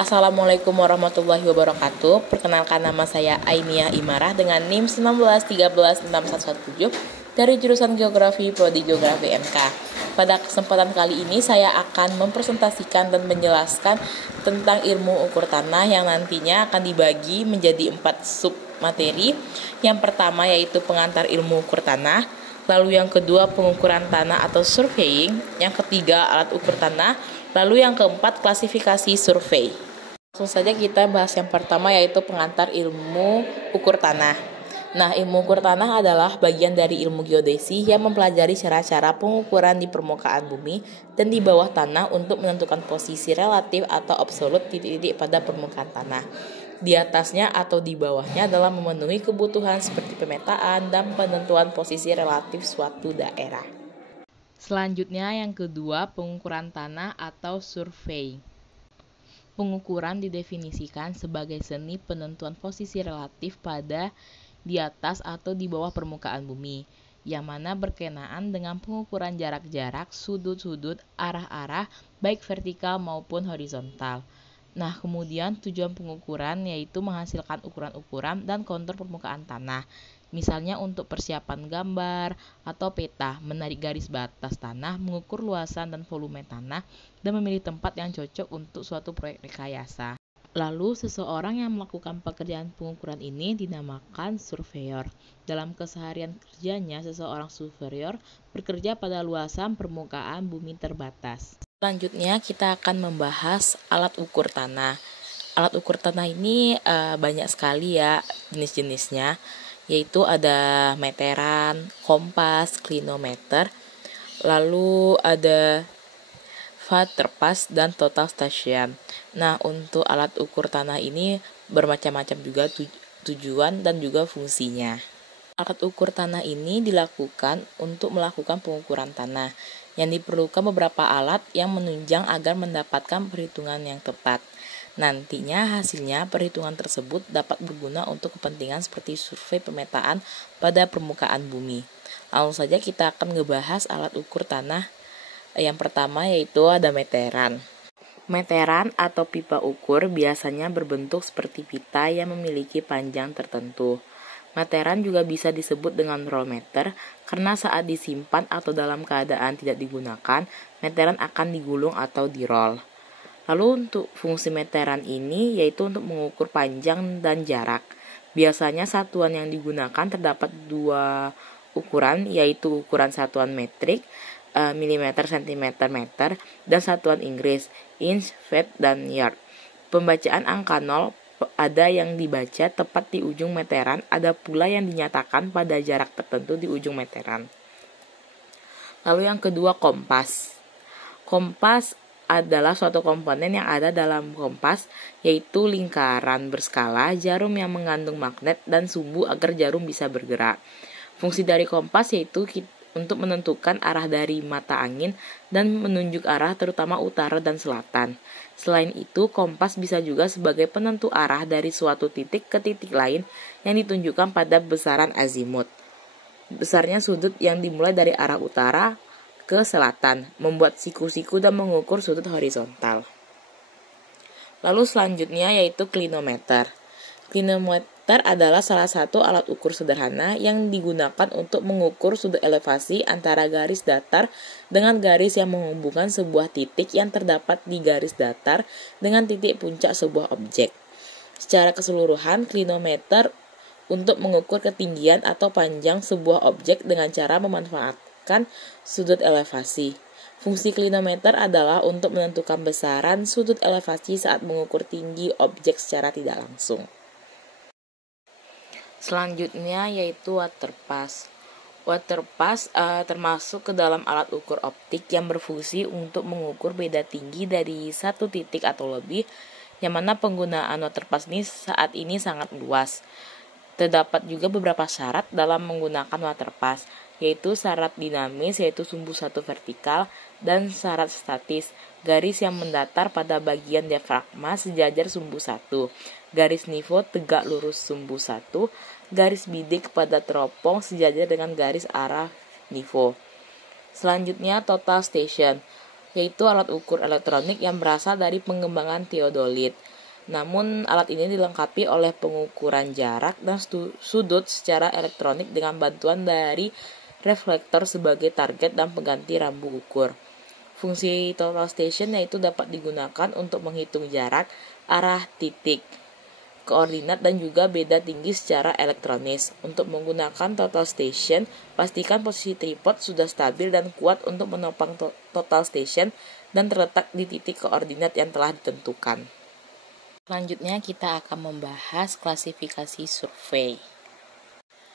Assalamualaikum warahmatullahi wabarakatuh. Perkenalkan, nama saya Ainiyah Imarah dengan NIM 19136117 dari jurusan Geografi Prodi Geografi MK. Pada kesempatan kali ini saya akan mempresentasikan dan menjelaskan tentang ilmu ukur tanah yang nantinya akan dibagi menjadi 4 sub materi. Yang pertama yaitu pengantar ilmu ukur tanah, lalu yang kedua pengukuran tanah atau surveying, yang ketiga alat ukur tanah, lalu yang keempat klasifikasi survei. Langsung saja kita bahas yang pertama yaitu pengantar ilmu ukur tanah. Nah, ilmu ukur tanah adalah bagian dari ilmu geodesi yang mempelajari cara-cara pengukuran di permukaan bumi dan di bawah tanah untuk menentukan posisi relatif atau absolut titik-titik pada permukaan tanah. Di atasnya atau di bawahnya adalah memenuhi kebutuhan seperti pemetaan dan penentuan posisi relatif suatu daerah. Selanjutnya yang kedua, pengukuran tanah atau survei. Pengukuran didefinisikan sebagai seni penentuan posisi relatif pada, di atas atau di bawah permukaan bumi, yang mana berkenaan dengan pengukuran jarak-jarak, sudut-sudut, arah-arah, baik vertikal maupun horizontal. Nah, kemudian tujuan pengukuran yaitu menghasilkan ukuran-ukuran dan kontur permukaan tanah. Misalnya untuk persiapan gambar atau peta, menarik garis batas tanah, mengukur luasan dan volume tanah, dan memilih tempat yang cocok untuk suatu proyek rekayasa. Lalu, seseorang yang melakukan pekerjaan pengukuran ini dinamakan surveyor. Dalam keseharian kerjanya, seseorang surveyor bekerja pada luasan permukaan bumi terbatas. Selanjutnya, kita akan membahas alat ukur tanah. Alat ukur tanah ini banyak sekali ya jenis-jenisnya, yaitu ada meteran, kompas, klinometer, lalu ada waterpas dan total station. Nah, untuk alat ukur tanah ini bermacam-macam juga tujuan dan juga fungsinya. Alat ukur tanah ini dilakukan untuk melakukan pengukuran tanah, yang diperlukan beberapa alat yang menunjang agar mendapatkan perhitungan yang tepat. Nantinya hasilnya perhitungan tersebut dapat berguna untuk kepentingan seperti survei pemetaan pada permukaan bumi. Langsung saja kita akan ngebahas alat ukur tanah. Yang pertama yaitu ada meteran. Meteran atau pipa ukur biasanya berbentuk seperti pita yang memiliki panjang tertentu. Meteran juga bisa disebut dengan rollmeter karena saat disimpan atau dalam keadaan tidak digunakan, meteran akan digulung atau di-roll. Lalu untuk fungsi meteran ini yaitu untuk mengukur panjang dan jarak. Biasanya satuan yang digunakan terdapat dua ukuran, yaitu ukuran satuan metrik, milimeter, sentimeter, meter, dan satuan Inggris, inch, feet, dan yard. Pembacaan angka 0 ada yang dibaca tepat di ujung meteran, ada pula yang dinyatakan pada jarak tertentu di ujung meteran. Lalu yang kedua, kompas. Kompas adalah suatu komponen yang ada dalam kompas, yaitu lingkaran berskala, jarum yang mengandung magnet, dan sumbu agar jarum bisa bergerak. Fungsi dari kompas yaitu untuk menentukan arah dari mata angin dan menunjuk arah terutama utara dan selatan. Selain itu, kompas bisa juga sebagai penentu arah dari suatu titik ke titik lain yang ditunjukkan pada besaran azimut. Besarnya sudut yang dimulai dari arah utara ke selatan, membuat siku-siku dan mengukur sudut horizontal. Lalu selanjutnya yaitu klinometer. Klinometer adalah salah satu alat ukur sederhana yang digunakan untuk mengukur sudut elevasi antara garis datar dengan garis yang menghubungkan sebuah titik yang terdapat di garis datar dengan titik puncak sebuah objek. Secara keseluruhan, klinometer untuk mengukur ketinggian atau panjang sebuah objek dengan cara memanfaatkan sudut elevasi. Fungsi klinometer adalah untuk menentukan besaran sudut elevasi saat mengukur tinggi objek secara tidak langsung. Selanjutnya yaitu waterpas. Waterpas termasuk ke dalam alat ukur optik yang berfungsi untuk mengukur beda tinggi dari satu titik atau lebih, yang mana penggunaan waterpas ini saat ini sangat luas. Terdapat juga beberapa syarat dalam menggunakan waterpas, yaitu syarat dinamis yaitu sumbu satu vertikal dan syarat statis, garis yang mendatar pada bagian diafragma sejajar sumbu satu, garis nivå tegak lurus sumbu satu, garis bidik pada teropong sejajar dengan garis arah nivå. Selanjutnya total station. yaitu alat ukur elektronik yang berasal dari pengembangan teodolit. Namun alat ini dilengkapi oleh pengukuran jarak dan sudut secara elektronik dengan bantuan dari reflektor sebagai target dan pengganti rambu ukur. Fungsi total station yaitu dapat digunakan untuk menghitung jarak, arah titik, koordinat dan juga beda tinggi secara elektronis. Untuk menggunakan total station, pastikan posisi tripod sudah stabil dan kuat untuk menopang total station dan terletak di titik koordinat yang telah ditentukan. Selanjutnya kita akan membahas klasifikasi survei.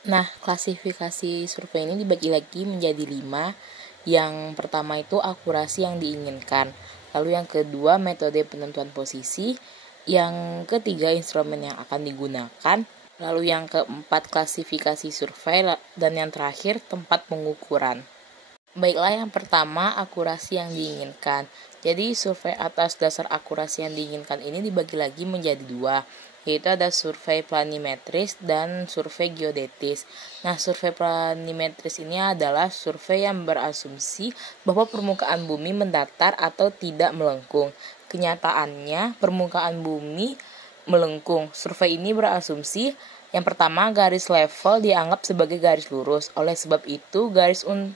Nah, klasifikasi survei ini dibagi lagi menjadi 5. Yang pertama itu akurasi yang diinginkan. Lalu yang kedua metode penentuan posisi. Yang ketiga instrumen yang akan digunakan. Lalu yang keempat klasifikasi survei. Dan yang terakhir tempat pengukuran. Baiklah, yang pertama akurasi yang diinginkan. Jadi survei atas dasar akurasi yang diinginkan ini dibagi lagi menjadi 2, yaitu ada survei planimetris dan survei geodetis. Nah, survei planimetris ini adalah survei yang berasumsi bahwa permukaan bumi mendatar atau tidak melengkung. Kenyataannya, permukaan bumi melengkung. Survei ini berasumsi yang pertama, garis level dianggap sebagai garis lurus. Oleh sebab itu, garis unting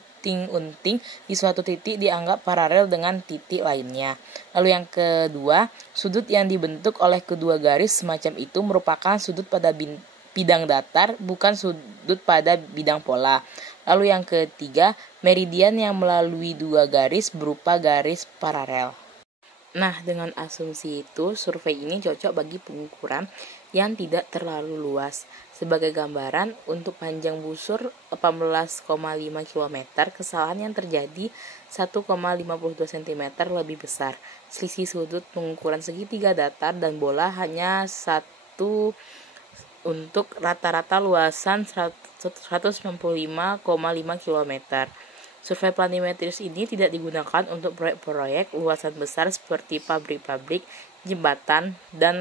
di suatu titik dianggap paralel dengan titik lainnya. Lalu yang kedua, sudut yang dibentuk oleh kedua garis semacam itu merupakan sudut pada bidang datar, bukan sudut pada bidang pola. Lalu yang ketiga, meridian yang melalui dua garis berupa garis paralel. Nah, dengan asumsi itu, survei ini cocok bagi pengukuran yang tidak terlalu luas. Sebagai gambaran, untuk panjang busur 18,5 km, kesalahan yang terjadi 1,52 cm lebih besar. Selisih sudut pengukuran segitiga datar dan bola hanya 1 untuk rata-rata luasan 165,5 km. Survei planimetris ini tidak digunakan untuk proyek-proyek luasan besar seperti pabrik-pabrik, jembatan, dan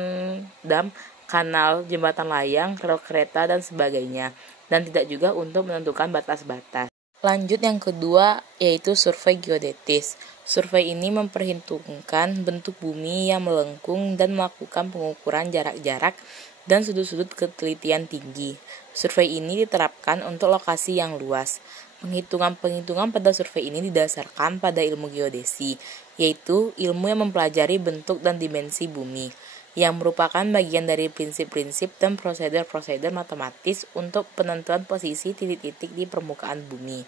dam, kanal, jembatan layang, rel kereta, dan sebagainya, dan tidak juga untuk menentukan batas-batas. Lanjut yang kedua, yaitu survei geodetis. Survei ini memperhitungkan bentuk bumi yang melengkung dan melakukan pengukuran jarak-jarak dan sudut-sudut ketelitian tinggi. Survei ini diterapkan untuk lokasi yang luas. Penghitungan pada survei ini didasarkan pada ilmu geodesi, yaitu ilmu yang mempelajari bentuk dan dimensi bumi, yang merupakan bagian dari prinsip-prinsip dan prosedur-prosedur matematis untuk penentuan posisi titik-titik di permukaan bumi.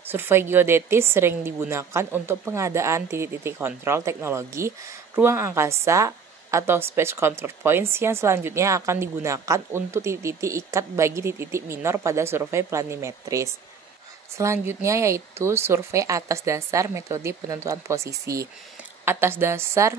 Survei geodetis sering digunakan untuk pengadaan titik-titik kontrol teknologi, ruang angkasa, atau space control points yang selanjutnya akan digunakan untuk titik-titik ikat bagi titik-titik minor pada survei planimetris. Selanjutnya yaitu survei atas dasar metode penentuan posisi. Atas dasar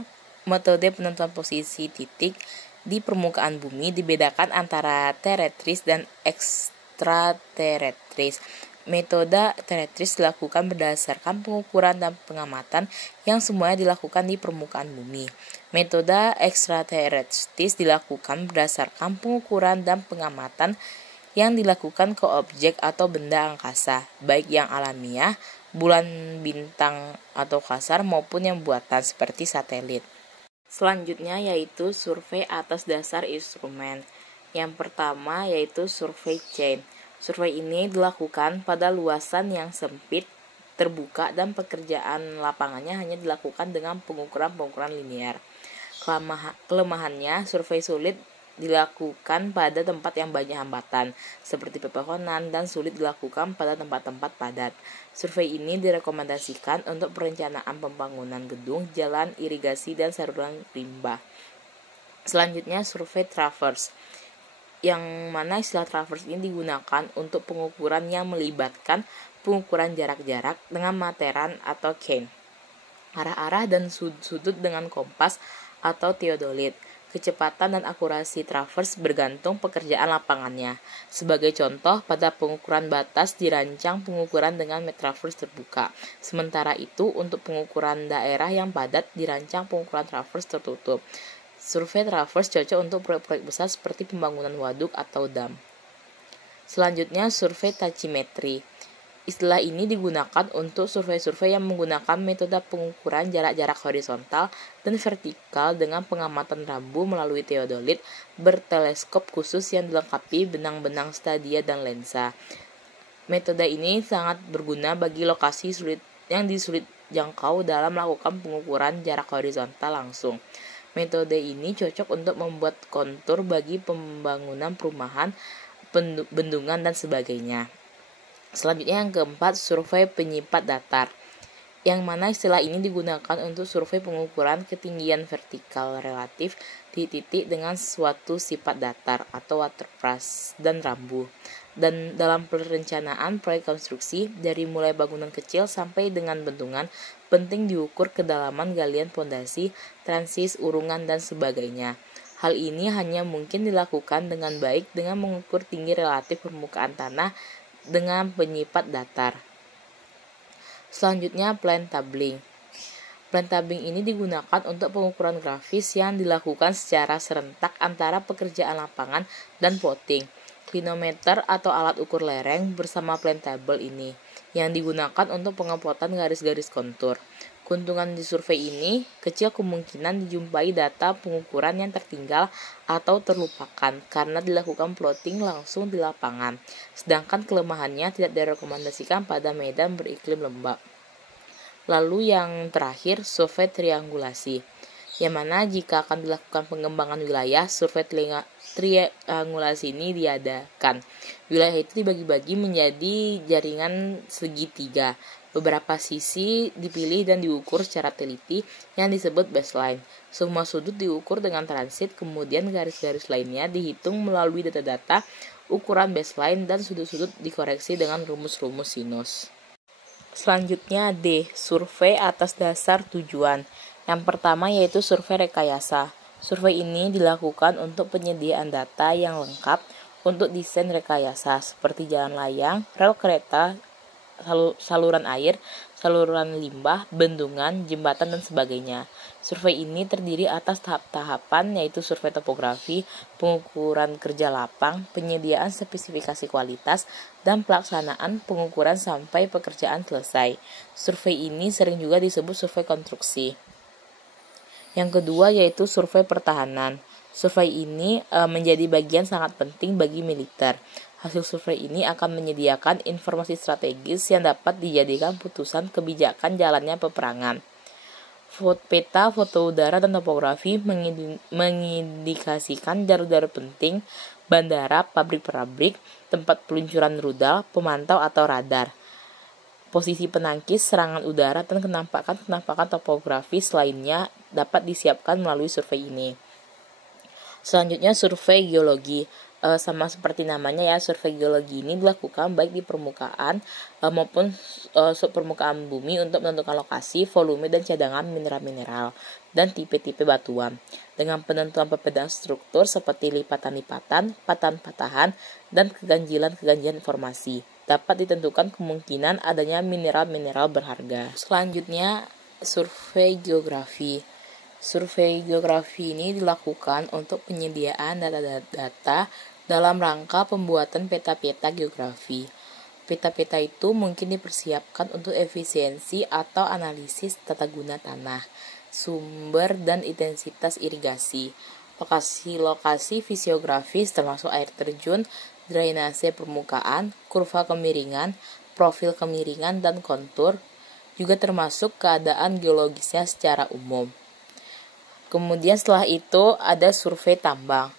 metode penentuan posisi titik di permukaan bumi dibedakan antara teretris dan ekstrateretris. Metode teretris dilakukan berdasarkan pengukuran dan pengamatan yang semuanya dilakukan di permukaan bumi. Metode ekstrateretris dilakukan berdasarkan pengukuran dan pengamatan yang dilakukan ke objek atau benda angkasa, baik yang alamiah, bulan, bintang, atau kasar maupun yang buatan seperti satelit. Selanjutnya yaitu survei atas dasar instrumen. Yang pertama yaitu survei chain. Survei ini dilakukan pada luasan yang sempit, terbuka, dan pekerjaan lapangannya hanya dilakukan dengan pengukuran-pengukuran linear. Kelemahannya, survei sulit dilakukan pada tempat yang banyak hambatan, seperti pepohonan, dan sulit dilakukan pada tempat-tempat padat. Survei ini direkomendasikan untuk perencanaan pembangunan gedung, jalan, irigasi, dan saluran limbah. Selanjutnya, survei traverse, yang mana istilah traverse ini digunakan untuk pengukuran yang melibatkan pengukuran jarak-jarak dengan materan atau cane, arah-arah dan sudut dengan kompas atau teodolit. Kecepatan dan akurasi traverse bergantung pekerjaan lapangannya. Sebagai contoh, pada pengukuran batas dirancang pengukuran dengan traverse terbuka. Sementara itu, untuk pengukuran daerah yang padat dirancang pengukuran traverse tertutup. Survei traverse cocok untuk proyek-proyek besar seperti pembangunan waduk atau dam. Selanjutnya, survei tachymetry. Istilah ini digunakan untuk survei-survei yang menggunakan metode pengukuran jarak-jarak horizontal dan vertikal dengan pengamatan rambu melalui teodolit berteleskop khusus yang dilengkapi benang-benang stadia dan lensa. Metode ini sangat berguna bagi lokasi yang sulit jangkau dalam melakukan pengukuran jarak horizontal langsung. Metode ini cocok untuk membuat kontur bagi pembangunan perumahan, bendungan, dan sebagainya. Selanjutnya yang keempat, survei penyipat datar, yang mana istilah ini digunakan untuk survei pengukuran ketinggian vertikal relatif di titik dengan suatu sifat datar atau waterfront dan rambu. Dan dalam perencanaan proyek konstruksi, dari mulai bangunan kecil sampai dengan bendungan, penting diukur kedalaman galian pondasi, transis, urungan, dan sebagainya. Hal ini hanya mungkin dilakukan dengan baik dengan mengukur tinggi relatif permukaan tanah dengan penyipat datar. Selanjutnya, plan tabling. Plan tabling ini digunakan untuk pengukuran grafis yang dilakukan secara serentak antara pekerjaan lapangan dan plotting. Clinometer atau alat ukur lereng bersama plan table ini yang digunakan untuk pengeplotan garis-garis kontur. Keuntungan di survei ini, kecil kemungkinan dijumpai data pengukuran yang tertinggal atau terlupakan karena dilakukan plotting langsung di lapangan. Sedangkan kelemahannya tidak direkomendasikan pada medan beriklim lembab. Lalu yang terakhir, survei triangulasi, yang mana jika akan dilakukan pengembangan wilayah, survei triangulasi ini diadakan. Wilayah itu dibagi-bagi menjadi jaringan segitiga. Beberapa sisi dipilih dan diukur secara teliti yang disebut baseline. Semua sudut diukur dengan transit, kemudian garis-garis lainnya dihitung melalui data-data ukuran baseline dan sudut-sudut dikoreksi dengan rumus-rumus sinus. Selanjutnya D. Survei atas dasar tujuan. Yang pertama yaitu survei rekayasa. Survei ini dilakukan untuk penyediaan data yang lengkap untuk desain rekayasa seperti jalan layang, rel kereta, saluran air, saluran limbah, bendungan, jembatan, dan sebagainya. Survei ini terdiri atas tahap-tahapan yaitu survei topografi, pengukuran kerja lapang, penyediaan spesifikasi kualitas, dan pelaksanaan pengukuran sampai pekerjaan selesai. Survei ini sering juga disebut survei konstruksi. Yang kedua yaitu survei pertahanan. Survei ini menjadi bagian sangat penting bagi militer. Hasil survei ini akan menyediakan informasi strategis yang dapat dijadikan putusan kebijakan jalannya peperangan. Peta, foto udara, dan topografi mengindikasikan jalur-jalur penting, bandara, pabrik-pabrik, tempat peluncuran rudal, pemantau atau radar, posisi penangkis, serangan udara, dan kenampakan topografis lainnya dapat disiapkan melalui survei ini. Selanjutnya survei geologi. Sama seperti namanya ya, survei geologi ini dilakukan baik di permukaan maupun subpermukaan bumi untuk menentukan lokasi, volume, dan cadangan mineral-mineral dan tipe-tipe batuan dengan penentuan perbedaan struktur seperti lipatan-lipatan, patahan-patahan, dan keganjilan-keganjilan informasi. Dapat ditentukan kemungkinan adanya mineral-mineral berharga. Selanjutnya survei geografi. Survei geografi ini dilakukan untuk penyediaan data-data dalam rangka pembuatan peta-peta geografi. Peta-peta itu mungkin dipersiapkan untuk efisiensi atau analisis tata guna tanah, sumber dan intensitas irigasi, lokasi-lokasi fisiografis termasuk air terjun, drainase permukaan, kurva kemiringan, profil kemiringan dan kontur, juga termasuk keadaan geologisnya secara umum. Kemudian setelah itu ada survei tambang.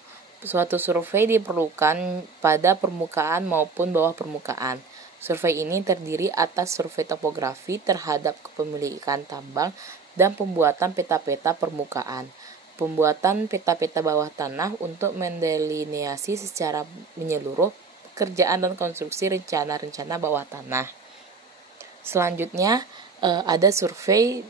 Suatu survei diperlukan pada permukaan maupun bawah permukaan. Survei ini terdiri atas survei topografi terhadap kepemilikan tambang dan pembuatan peta-peta permukaan. Pembuatan peta-peta bawah tanah untuk mendelineasi secara menyeluruh pekerjaan dan konstruksi rencana-rencana bawah tanah. Selanjutnya ada survei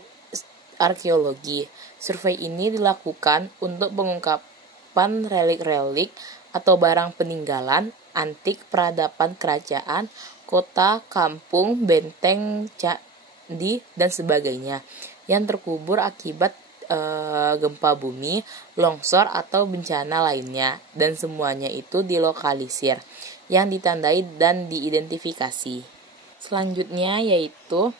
arkeologi. Survei ini dilakukan untuk pengungkapan relik-relik atau barang peninggalan antik peradaban kerajaan, kota, kampung, benteng, candi, dan sebagainya yang terkubur akibat gempa bumi, longsor, atau bencana lainnya, dan semuanya itu dilokalisir, yang ditandai dan diidentifikasi. Selanjutnya yaitu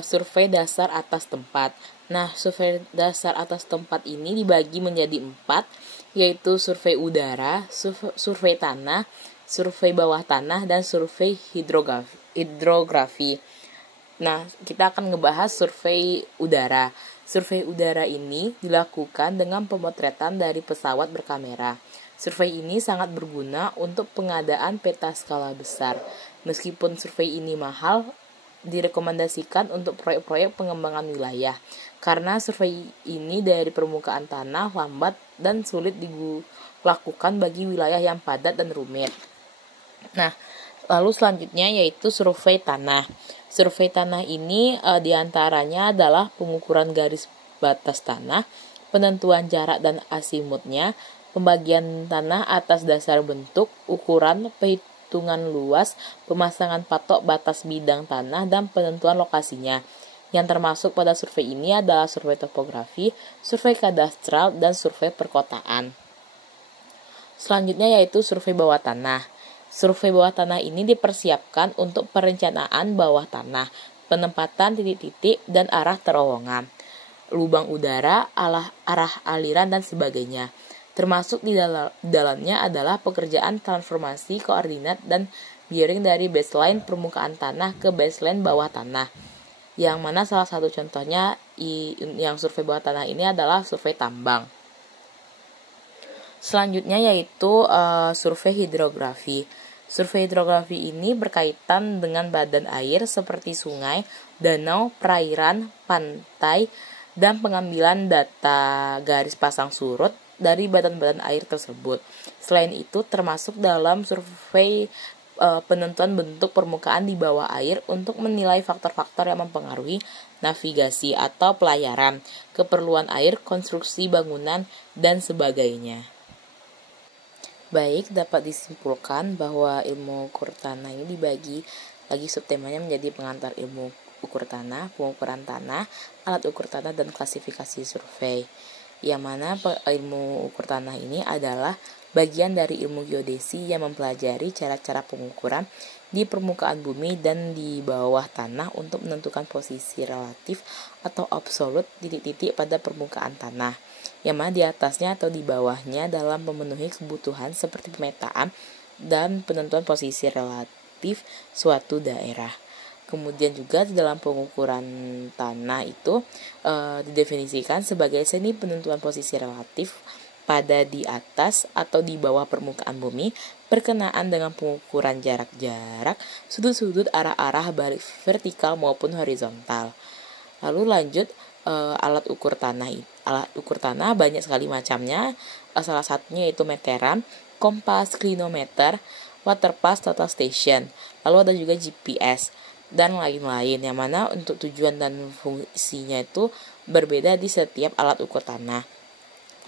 survei dasar atas tempat. Nah, survei dasar atas tempat ini dibagi menjadi 4, yaitu survei udara, survei tanah, survei bawah tanah, dan survei hidrografi. Nah, kita akan ngebahas survei udara. Survei udara ini dilakukan dengan pemotretan dari pesawat berkamera. Survei ini sangat berguna untuk pengadaan peta skala besar. Meskipun survei ini mahal, direkomendasikan untuk proyek-proyek pengembangan wilayah. Karena survei ini dari permukaan tanah lambat dan sulit dilakukan bagi wilayah yang padat dan rumit. Nah, lalu selanjutnya yaitu survei tanah. Survei tanah ini diantaranya adalah pengukuran garis batas tanah, penentuan jarak dan asimutnya, pembagian tanah atas dasar bentuk, ukuran, perhitungan luas, pemasangan patok batas bidang tanah, dan penentuan lokasinya. Yang termasuk pada survei ini adalah survei topografi, survei kadastral, dan survei perkotaan. Selanjutnya yaitu survei bawah tanah. Survei bawah tanah ini dipersiapkan untuk perencanaan bawah tanah, penempatan titik-titik dan arah terowongan, lubang udara, arah aliran, dan sebagainya. Termasuk di dalamnya adalah pekerjaan transformasi koordinat dan bearing dari baseline permukaan tanah ke baseline bawah tanah. Yang mana salah satu contohnya yang survei bawah tanah ini adalah survei tambang. Selanjutnya yaitu survei hidrografi. Survei hidrografi ini berkaitan dengan badan air seperti sungai, danau, perairan, pantai, dan pengambilan data garis pasang surut dari badan-badan air tersebut. Selain itu termasuk dalam survei penentuan bentuk permukaan di bawah air untuk menilai faktor-faktor yang mempengaruhi navigasi atau pelayaran, keperluan air, konstruksi bangunan, dan sebagainya. Baik, dapat disimpulkan bahwa ilmu ukur tanah ini dibagi lagi subtemanya menjadi pengantar ilmu ukur tanah, pengukuran tanah, alat ukur tanah, dan klasifikasi survei. Yang mana ilmu ukur tanah ini adalah bagian dari ilmu geodesi yang mempelajari cara-cara pengukuran di permukaan bumi dan di bawah tanah untuk menentukan posisi relatif atau absolut titik-titik pada permukaan tanah, yang mana di atasnya atau di bawahnya dalam memenuhi kebutuhan seperti pemetaan dan penentuan posisi relatif suatu daerah. Kemudian juga di dalam pengukuran tanah itu didefinisikan sebagai seni penentuan posisi relatif pada di atas atau di bawah permukaan bumi berkenaan dengan pengukuran jarak-jarak, sudut-sudut, arah-arah baik vertikal maupun horizontal. Lalu lanjut alat ukur tanah. Alat ukur tanah banyak sekali macamnya. Salah satunya yaitu meteran, kompas, klinometer, waterpass, total station. Lalu ada juga GPS dan lain-lain, yang mana untuk tujuan dan fungsinya itu berbeda di setiap alat ukur tanah.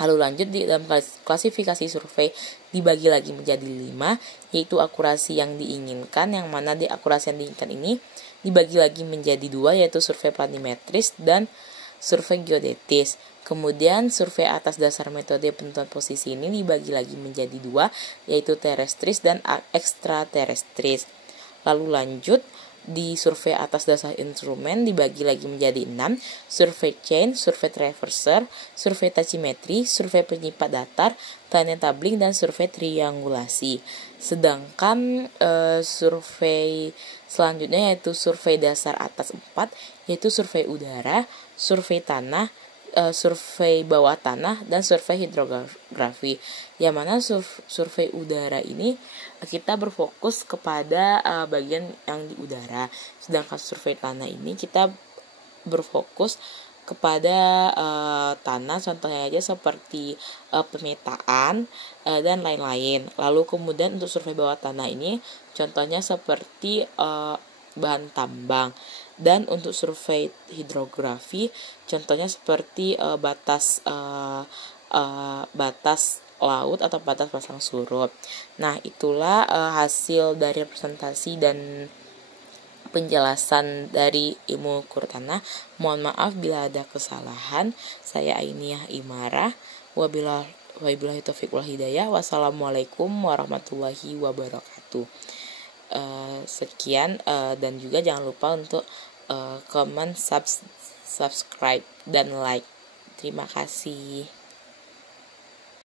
Lalu lanjut di dalam klasifikasi survei dibagi lagi menjadi 5, yaitu akurasi yang diinginkan, yang mana di akurasi yang diinginkan ini dibagi lagi menjadi 2, yaitu survei planimetris dan survei geodetis. Kemudian survei atas dasar metode penentuan posisi ini dibagi lagi menjadi 2, yaitu terestris dan ekstraterestris. Lalu lanjut di survei atas dasar instrumen dibagi lagi menjadi 6, survei chain, survei traverser, survei tachymetry, survei penyipat datar, tanya tabling, dan survei triangulasi. Sedangkan survei selanjutnya yaitu survei dasar atas 4, yaitu survei udara, survei tanah, survei bawah tanah, dan survei hidrografi. Yang mana survei udara ini kita berfokus kepada bagian yang di udara, sedangkan survei tanah ini kita berfokus kepada tanah, contohnya aja seperti pemetaan dan lain-lain. Lalu kemudian untuk survei bawah tanah ini contohnya seperti bahan tambang. Dan untuk survei hidrografi contohnya seperti batas laut atau batas pasang surut. Nah, itulah hasil dari presentasi dan penjelasan dari ilmu ukur tanah. Mohon maaf bila ada kesalahan. Saya Ainiyah Imarah. Wabillahi taufiq wal hidayah. Wassalamualaikum warahmatullahi wabarakatuh. Sekian, dan juga jangan lupa untuk comment, subscribe, dan like. Terima kasih.